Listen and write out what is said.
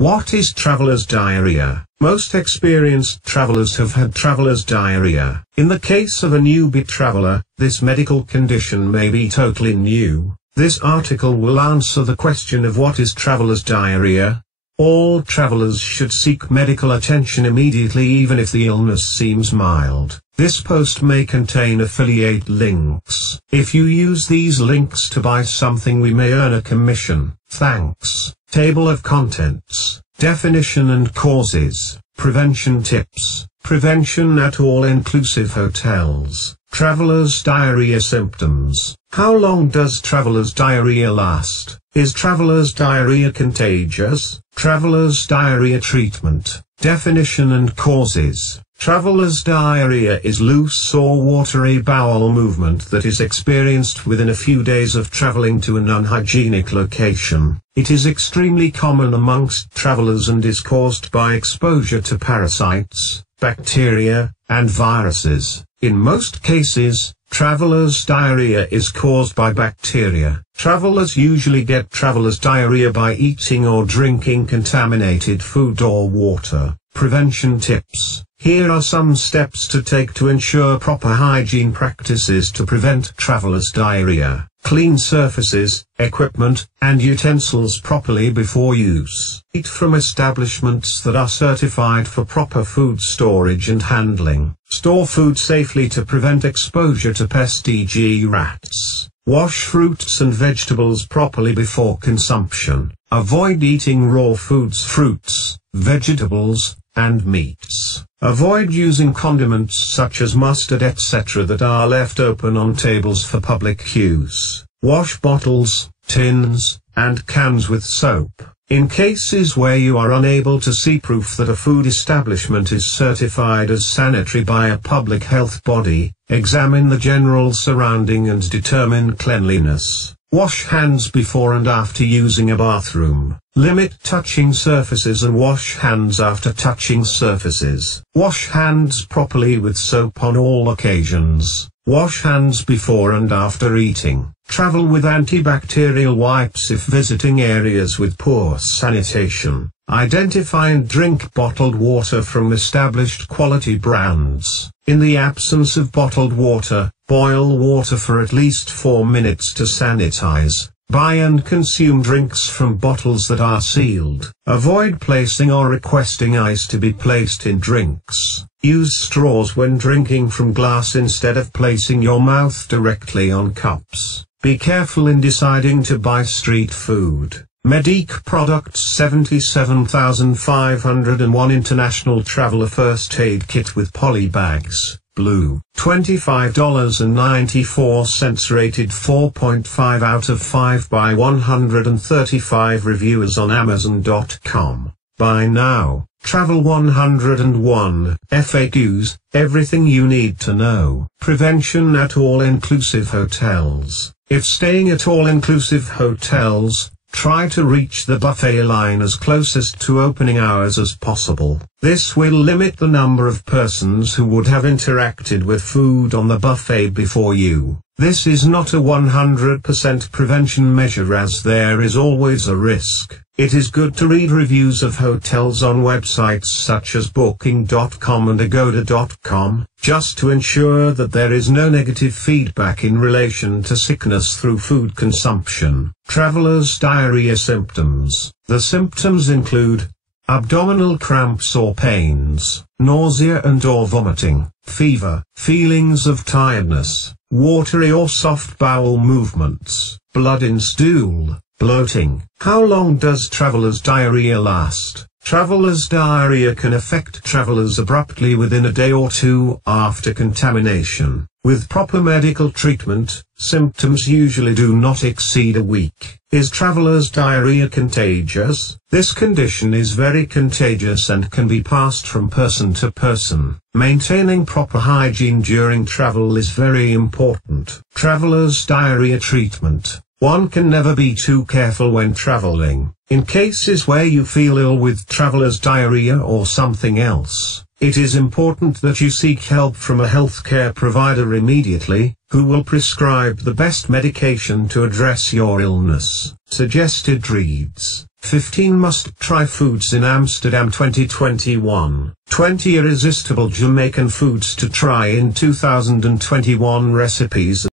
What is traveler's diarrhea? Most experienced travelers have had traveler's diarrhea. In the case of a newbie traveler, this medical condition may be totally new. This article will answer the question of what is traveler's diarrhea. All travelers should seek medical attention immediately even if the illness seems mild. This post may contain affiliate links. If you use these links to buy something, we may earn a commission. Thanks. Table of contents. Definition and causes. Prevention tips. Prevention at all-inclusive hotels. Traveler's diarrhea symptoms. How long does traveler's diarrhea last? Is traveler's diarrhea contagious? Traveler's diarrhea treatment. Definition and causes. Traveler's diarrhea is loose or watery bowel movement that is experienced within a few days of traveling to an unhygienic location. It is extremely common amongst travelers and is caused by exposure to parasites, bacteria, and viruses. In most cases, traveler's diarrhea is caused by bacteria. Travelers usually get traveler's diarrhea by eating or drinking contaminated food or water. Prevention tips. Here are some steps to take to ensure proper hygiene practices to prevent traveler's diarrhea. Clean surfaces, equipment, and utensils properly before use. Eat from establishments that are certified for proper food storage and handling. Store food safely to prevent exposure to pests, e.g. rats. Wash fruits and vegetables properly before consumption. Avoid eating raw foods, fruits, vegetables, and meats. Avoid using condiments such as mustard etc. that are left open on tables for public use. Wash bottles, tins, and cans with soap. In cases where you are unable to see proof that a food establishment is certified as sanitary by a public health body, examine the general surrounding and determine cleanliness. Wash hands before and after using a bathroom. Limit touching surfaces and wash hands after touching surfaces. Wash hands properly with soap on all occasions. Wash hands before and after eating. Travel with antibacterial wipes if visiting areas with poor sanitation. Identify and drink bottled water from established quality brands. In the absence of bottled water, boil water for at least 4 minutes to sanitize. Buy and consume drinks from bottles that are sealed. Avoid placing or requesting ice to be placed in drinks. Use straws when drinking from glass instead of placing your mouth directly on cups. Be careful in deciding to buy street food. Medic Products 77501 International Traveler First Aid Kit with poly bags. Blue, $25.94, rated 4.5 out of 5 by 135 reviewers on Amazon.com. Buy now. Travel 101, FAQs, everything you need to know. Prevention at all-inclusive hotels. If staying at all-inclusive hotels, try to reach the buffet line as closest to opening hours as possible. This will limit the number of persons who would have interacted with food on the buffet before you. This is not a 100% prevention measure as there is always a risk. It is good to read reviews of hotels on websites such as Booking.com and Agoda.com, just to ensure that there is no negative feedback in relation to sickness through food consumption. Traveler's diarrhea symptoms. The symptoms include abdominal cramps or pains, nausea and or vomiting, fever, feelings of tiredness, watery or soft bowel movements, blood in stool, bloating. How long does traveler's diarrhea last? Traveler's diarrhea can affect travelers abruptly within a day or two after contamination. With proper medical treatment, symptoms usually do not exceed a week. Is traveler's diarrhea contagious? This condition is very contagious and can be passed from person to person. Maintaining proper hygiene during travel is very important. Traveler's diarrhea treatment. One can never be too careful when traveling. In cases where you feel ill with traveler's diarrhea or something else, it is important that you seek help from a healthcare provider immediately, who will prescribe the best medication to address your illness. Suggested reads. 15 must-try foods in Amsterdam 2021. 20 irresistible Jamaican foods to try in 2021 recipes.